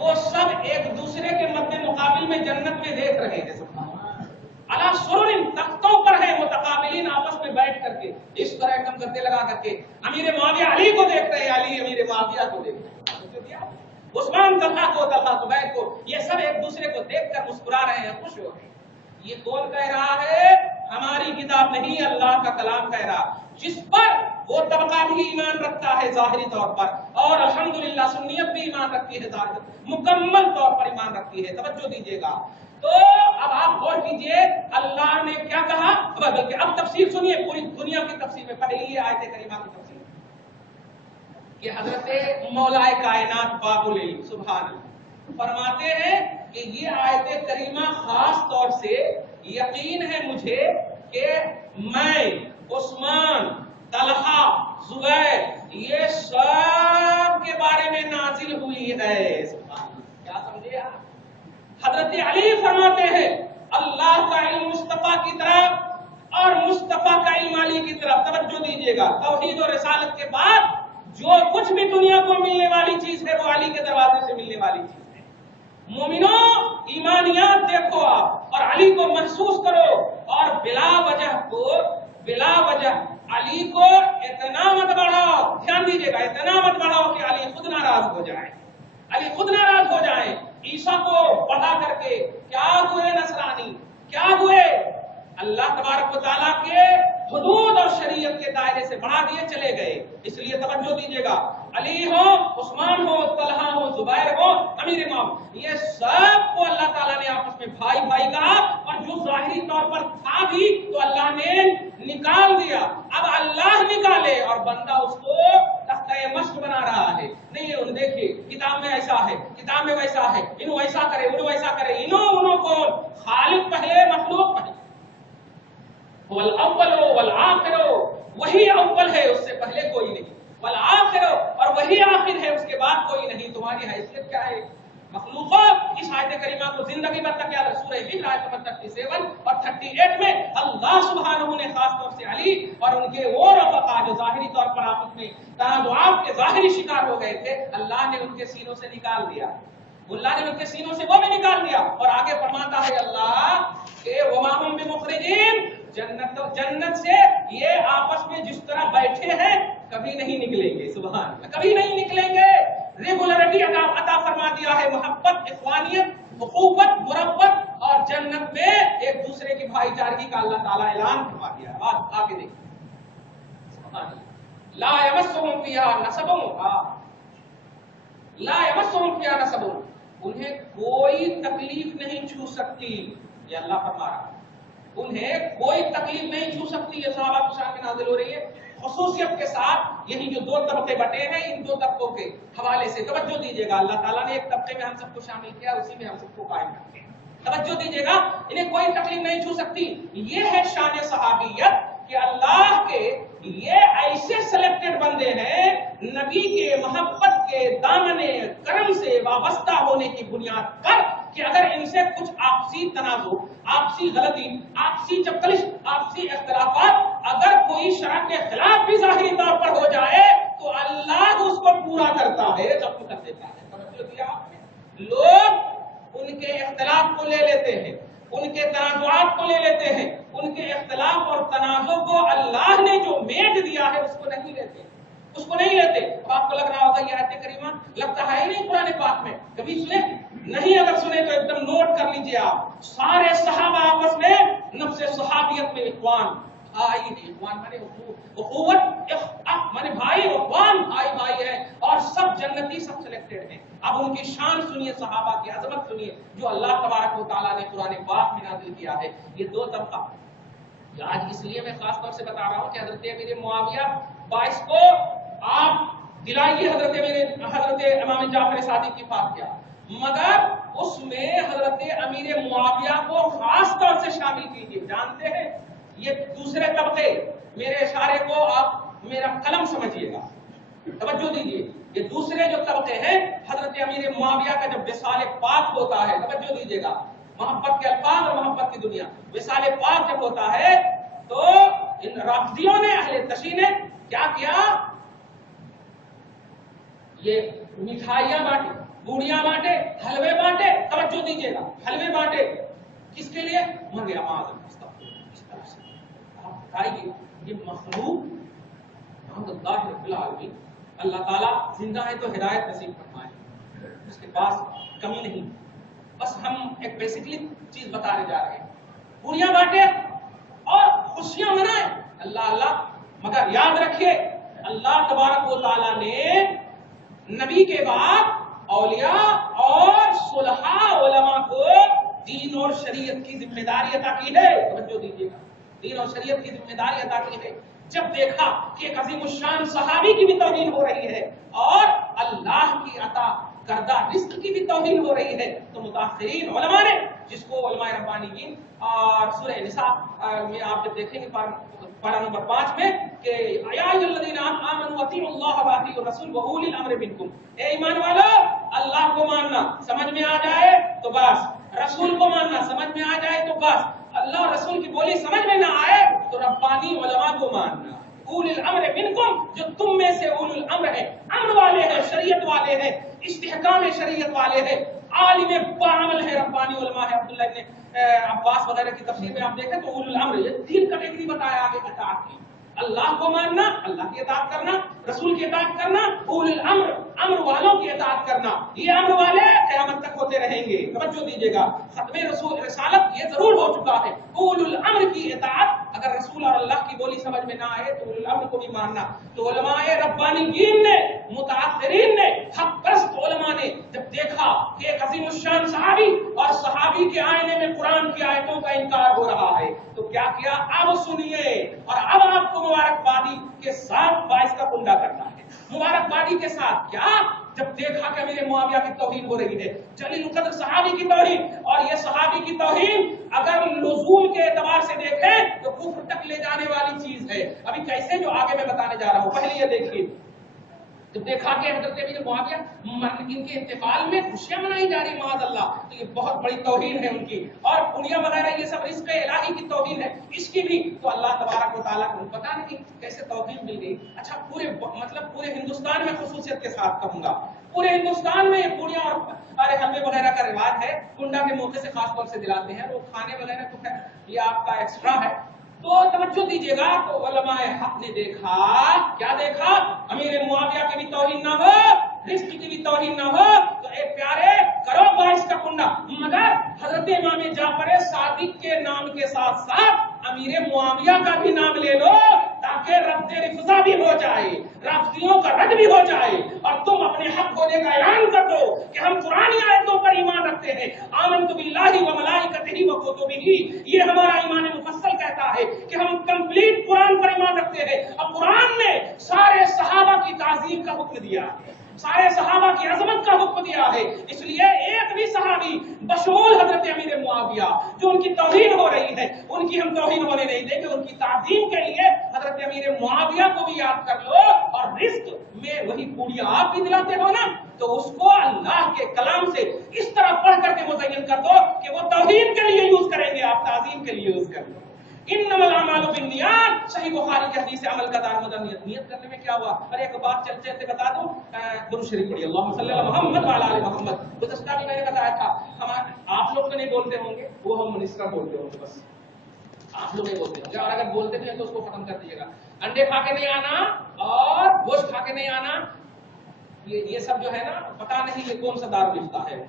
وہ سب ایک دوسرے کے مد مقابل میں جنت میں دیکھ رہے ہیں علی سرر تختوں پر ہے متقابلین آپس میں بیٹھ کر کے اس طرح کم کرتے لگا کر کے امیر معاویہ علی کو دیکھ رہے ہیں علی امیر معاویہ کو دیکھ رہے ہیں عثمان طلحہ کو طلحہ زبیر کو یہ سب ایک دوسرے کو دیکھ کر مسکرا رہے ہیں خوش ہو رہے ہیں. یہ کون کہہ رہا ہے؟ ہماری کتاب نہیں اللہ کا کلام کہہ رہا جس پر وہ طبقہ بھی ایمان رکھتا ہے ظاہری طور پر اور الحمدللہ سنیت بھی ایمان رکھتی ہے مکمل طور پر ایمان رکھتی ہے. توجہ دیجیے گا. تو اب آپ غور کیجئے اللہ نے کیا کہا. اب تفسیر سنیے پوری دنیا کی تفسیر میں. پہلی یہ آیت کریمہ کی تفسیر کہ حضرت مولا کائنات باب العلم سبحان اللہ فرماتے ہیں کہ یہ آیت کریمہ خاص طور سے یقین ہے مجھے کہ میں عثمان طلحہ زبیر یہ سب کے بارے میں نازل ہوئی ہے. سبحان اللہ. کیا سمجھے آپ؟ حضرت علی فرماتے ہیں اللہ کا علم مصطفیٰ کی طرف اور مصطفیٰ کا علم علی کی طرف. توجہ دیجیے گا. توحید اور رسالت کے بعد جو کچھ بھی دنیا کو ملنے والی چیز ہے وہ علی کے دروازے سے ملنے والی چیز ہے. مومنوں ایمانیات دیکھو آپ اور علی کو محسوس کرو اور بلا وجہ علی کو اتنا مت بڑھاؤ. دھیان دیجیے گا. اتنا مت بڑھاؤ کہ علی خود ناراض ہو جائے. علی خود ناراض ہو جائیں. عیسیٰ کو بڑھا کر کے کیا ہوئے نصرانی کیا ہوئے اللہ تبارک و تعالیٰ کے حدود اور شریعت کے دائرے سے بڑھا دیے چلے گئے. اس لیے توجہ دیجیے گا. علی ہو عثمان ہو طلحہ ہو زبیر ہو امیر امام یہ سب کو اللہ تعالیٰ نے آپس میں بھائی بھائی کہا اور جو ظاہری طور پر تھا بھی تو اللہ نے نکال دیا. اب اللہ نکالے اور بندہ اس کو تختہ مشق بنا رہا ہے. نہیں دیکھیے کتاب میں ایسا ہے کتاب میں ویسا ہے انہوں ایسا کرے انہوں ایسا کرے انہوں کو خالق پہلے مخلوق پہلے والاول والآخر وہی اول ہے اس سے پہلے کوئی نہیں والآخر اور وہی آخر ہے اس کے بعد کوئی نہیں. تمہاری حیثیت کیا ہے مخلوقوں؟ اس آیت کریمہ کو زندگی بھر تک یاد سورہ ہجر آیت نمبر 37 اور 38 میں اللہ سبحانہ نے خاص طور سے علی اور ان کے وہ رفقا جو ظاہری طور پر آپس میں تنازعات کے ظاہری شکار ہو گئے تھے اللہ نے ان کے سینوں سے نکال دیا. اللہ نے ان کے سینوں سے وہ بھی نکال دیا. اور آگے فرماتا ہے اللہ کہ وما هم بمخرجین جنت سے یہ آپس میں جس طرح بیٹھے ہیں کبھی نہیں نکلیں گے. سبحان اللہ. کبھی نہیں نکلیں گے. ریگولرٹی عطا فرما دیا ہے. محبت اخوانیت اخوت مربت اور جنت میں ایک دوسرے کی بھائی چارگی کا اللہ تعالیٰ اعلان فرما دیا ہے. آگے دیکھیں سبحان اللہ. لا یمسهم فیہا نصب لا یمسهم فیہا نصب انہیں کوئی تکلیف نہیں چھو سکتی. یہ اللہ فرما رہا ہے انہیں کوئی تکلیف نہیں چھو سکتی. یہ صحابہ کی شان میں نازل ہو رہی ہے خصوصیت کے ساتھ. یہی جو دو طبقے بٹے ہیں ان دو طبقوں کے حوالے سے توجہ دیجیے گا. اللہ تعالیٰ نے ایک طبقے میں ہم سب کو شامل کیا اسی میں ہم سب کو قائم رکھے. توجہ دیجیے گا. انہیں کوئی تکلیف نہیں چھو سکتی. یہ ہے شان صحابیت کہ اللہ کے یہ ایسے سلیکٹڈ بندے ہیں نبی کے محبت کے دامن کرم سے وابستہ ہونے کی بنیاد پر کہ اگر ان سے کچھ آپسی تنازع آپسی غلطی آپسی چپکلش آپسی اختلافات اگر کوئی شرع کے خلاف بھی ظاہری طور پر ہو جائے تو اللہ اس کو پورا کرتا ہے ختم کر دیتا ہے. توجہ دیا آپ نے. لوگ ان کے اختلاف کو لے لیتے ہیں ان کے تنازعات کو لے لیتے ہیں ان کے اختلاف اور تنازع کو اللہ نے جو میٹ دیا ہے اس کو نہیں لیتے اس کو نہیں لیتے. اب آپ کو لگ رہا ہوگا یہ آیت کریمہ لگتا ہے نہیں قرآن پاک میں کبھی سنے نہیں. اگر سنے تو ایک دم نوٹ کر لیجئے آپ. سارے صحابہ آپس میں نفس صحابیت میں اخوان بھائی اخوان مانے اخوت مانے بھائی اخوان بھائی بھائی ہے اور سب جنتی سب سلیکٹڈ ہیں. اب ان کی شان سنیے صحابہ کی عظمت سنیے جو اللہ تبارک و تعالیٰ نے قرآن پاک میں نازل کیا ہے. یہ دو طبقہ آج اس لیے میں خاص طور سے بتا رہا ہوں کہ حضرت امیر معاویہ 22 کو آپ دلائیے حضرت امام جعفر صادق کی فاتحہ مگر اس میں حضرت امیر معاویہ کو خاص طور سے شامل کیجیے. جانتے ہیں یہ دوسرے طبقے میرے اشارے کو آپ میرا قلم سمجھیے گا توجہ دیجیے. یہ دوسرے جو طبقے ہیں حضرت امیر معاویہ کا جب وصال پاک ہوتا ہے توجہ دیجیے گا. محبت کے الفاظ اور محبت کی دنیا وصال پاک جب ہوتا ہے تو ان رافضیوں نے اہل تشیع نے کیا کیا یہ مٹھائیاں بانٹی گوڑیاں بانٹے دیجیے گا، حلوے بانٹے، کس کے لیے؟ مر گیا معاذ اللہ، اس طرح سے آپ بتائیے یہ مخلوق اللہ رب العالمین، اللہ تعالیٰ زندہ ہے تو ہدایت نصیب فرمائے، اس کے پاس کمی نہیں. بس ہم ایک بیسکلی چیز بتانے جا رہے ہیں، پوریاں بانٹے اور خوشیاں منائیں، اللہ اللہ. مگر یاد رکھیے اللہ تبارک و تعالیٰ نے نبی کے بعد اولیاء اور صلحاء علماء کو دین اور شریعت کی ذمہ داری عطا کی ہے. توجہ دیجیے گا، دین اور شریعت کی ذمہ داری عطا کی ہے. جب دیکھا کہ ایک عظیم الشان صحابی کی بھی توہین ہو رہی ہے اور اللہ کی عطا کردہ رزق کی بھی توہین ہو رہی ہے، تو متاخرین علماء نے، جس کو علماء ربانیین اور سورہ نساء میں آپ جب دیکھیں گے پارہ نمبر 5 میں کہ یا ایھا الذین آمنوا اطیعوا اللہ واطیعوا الرسول واولی الامر منکم، اے ایمان والو اللہ کو ماننا سمجھ میں آ جائے تو بس، رسول کو ماننا سمجھ میں آ جائے تو بس، اللہ اور رسول کی بولی سمجھ میں نہ آئے تو ربانی علماء کو ماننا. اولی الامر منکم، جو تم میں سے اولی الامر ہے، امر والے ہیں، شریعت والے ہیں، استحکام شریعت والے ہیں، عالم بعمل ہے، ربانی علماء ہے. عبداللہ ابن عباس وغیرہ کی تفسیر میں آپ دیکھیں تو اولی الامر یہ تین کیٹیگری بتایا آگے اطاعت کی، اللہ کو ماننا، اللہ کی اطاعت کرنا، رسول کی اطاعت کرنا، اولی الامر امر والوں کی اطاعت کرنا. یہ امر والے قیامت تک ہوتے رہیں گے. توجہ دیجیے گا، ختم رسول رسالت یہ ضرور ہو چکا ہے، اولی الامر کی اطاعت. اگر رسول اور اللہ کی بولی سمجھ میں نہ آئے تو اولی الامر کو بھی ماننا. تو علماء ربانیین نے، متاخرین نے، حق پرست علماء نے جب دیکھا کہ ایک عظیم الشان صحابی اور صحابی کے آئینے میں قرآن کی آیتوں کا انکار ہو رہا ہے تو کیا کیا؟ اب سنیے، اور اب آپ کو مبارکبادی کے ساتھ باعث کا کنڈا کرنا ہے. مبارکبادی کے ساتھ کیا؟ جب دیکھا کہ امیر معاویہ کی توہین ہو رہی ہے، جلیل القدر صحابی کی توہین، اور یہ صحابی کی توہین اگر لزوم کے اعتبار سے دیکھیں تو کفر تک لے جانے والی چیز ہے. ابھی کیسے، جو آگے میں بتانے جا رہا ہوں. پہلے یہ دیکھیے، جب دیکھا کہ حضرت امیر معاویہ ان کے انتقال میں خوشیاں منائی جا رہی معاذ اللہ، تو یہ بہت بڑی توہین ہے ان کی، اور پوریاں وغیرہ یہ سب رزق الہی کی توہین ہے، اس کی بھی. تو اللہ تبارک و تعالیٰ کو پتہ نہیں کیسے توہین مل گئی. اچھا پورے ہندوستان میں خصوصیت کے ساتھ کہوں گا، پورے ہندوستان میں یہ پوریاں اور حلوے وغیرہ کا رواج ہے، کنڈا کے موقع سے خاص طور سے دلاتے ہیں. وہ کھانے وغیرہ تو خیر یہ آپ کا ایکسٹرا ہے. تو توجہ دیجیے گا، تو علماء حق نے دیکھا، کیا دیکھا؟ امیر معاویہ کی بھی توہین نہ ہو، رزق کی بھی توہین نہ ہو، تو اے پیارے کرو باعث کا کنڈا. مگر حضرت امام جعفر صادق کے نام کے ساتھ ساتھ امیر معاویہ کا بھی نام لے لو تاکہ رد رفضہ بھی ہو جائے، رافضیوں کا رد بھی ہو جائے، اور تم اپنے حق ہونے کا اعلان کر دو کہ ہم قرآنی آیتوں پر ایمان رکھتے ہیں. آمنت باللہ و ملائکتہ و کتبہ، یہ ہمارا ایمان مفصل کہتا ہے کہ ہم کمپلیٹ قرآن پر ایمان رکھتے ہیں. اب قرآن نے سارے صحابہ کی تعظیم کا حکم دیا ہے، سارے صحابہ کی عظمت کا حکم دیا ہے. اس لیے ایک بھی صحابی بشمول حضرت امیر معاویہ جو ان کی توہین ہو رہی ہے ان کی ہم توہین ہونے نہیں دیں گے. ان کی تعظیم کے لیے حضرت امیر معاویہ کو بھی یاد کر لو، اور رزق میں وہی پوریاں آپ بھی دلاتے ہو نا، تو اس کو اللہ کے کلام سے اس طرح پڑھ کر کے مزین کر دو کہ وہ توہین کے لیے یوز کریں گے، آپ تعظیم کے لیے یوز کر دو. انما الاعمال بالنیات، صحیح بخاری کی حدیث ہے، عمل کا دارمدار نیت کرنے میں کیا ہوا. اور ایک بات چلتے چلتے بتا دوں، درود شریف پڑھیے، اللہم صلی علی محمد وعلی آل محمد. گزشتہ بھی میں نے بتایا تھا، آپ لوگ تو نہیں بولتے ہوں گے، وہ ہم منسٹر بولتے ہوں گے، بس آپ لوگ نہیں بولتے ہوں گے. اور اگر بولتے بھی ہیں تو اس کو ختم کر دیجیے گا. انڈے کھا کے نہیں آنا اور گوشت کھا کے نہیں آنا، یہ سب جو ہے نا، پتا نہیں یہ کون سا دار ملتا ہے.